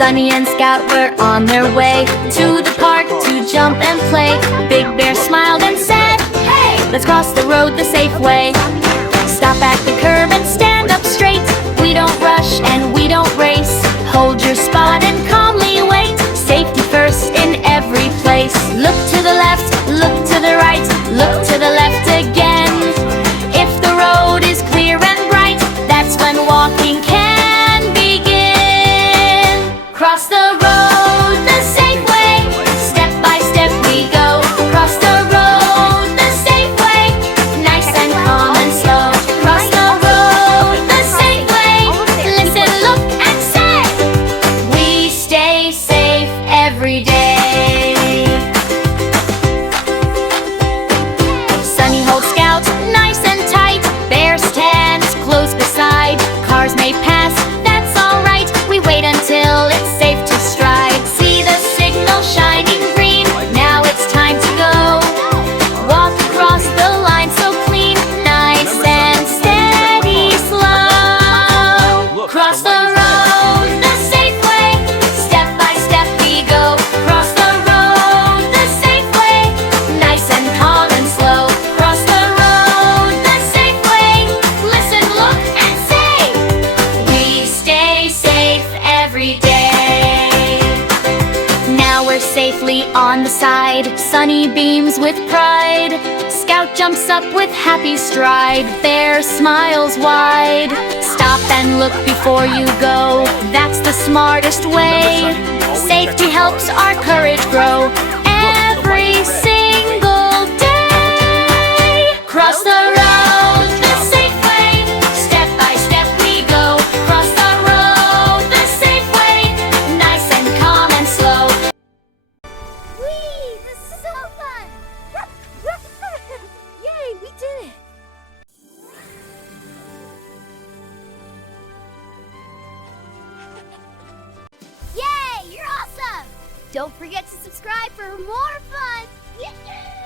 Sunny and Scout were on their way to the park to jump and play. Big Bear smiled and said, "Hey, let's cross the road the safe way. Stop at the curb and stand up straight. We don't rush and we don't race. Hold your spot and calmly wait. Safety first in every place. Look to the left, look to the right, look to the left again. If the road is clear and bright, that's when walking can begin. Cross the road the safe way. Step by step we go. Cross the road the safe way. Nice and calm and slow. Cross the road the safe way. Listen, look and say, we stay safe every day. Sunny holds Scout nice and tight. Bear stands close beside. Cars may pass, that's alright. We wait until it's safe to stride. See the signal shining green. Now it's time to go. Walk across the line so clean. Nice and steady, slow. Cross the road the safe way. Step by step we go. Cross the road the safe way. Nice and calm and slow. Cross the road the safe way. Listen, look and say, we stay safe every day. Now we're safely on the side. Sunny beams with pride. Scout jumps up with happy stride. Bear smiles wide. Stop and look before you go. That's the smartest way. Safety helps our courage grow every single day. Cross the road the safe way. Step by step we go. Cross the road the safe way. Nice and calm and slow. Whee! This is so fun! Yay, we did it! Yay, you're awesome! Don't forget to subscribe for more fun! Yeah!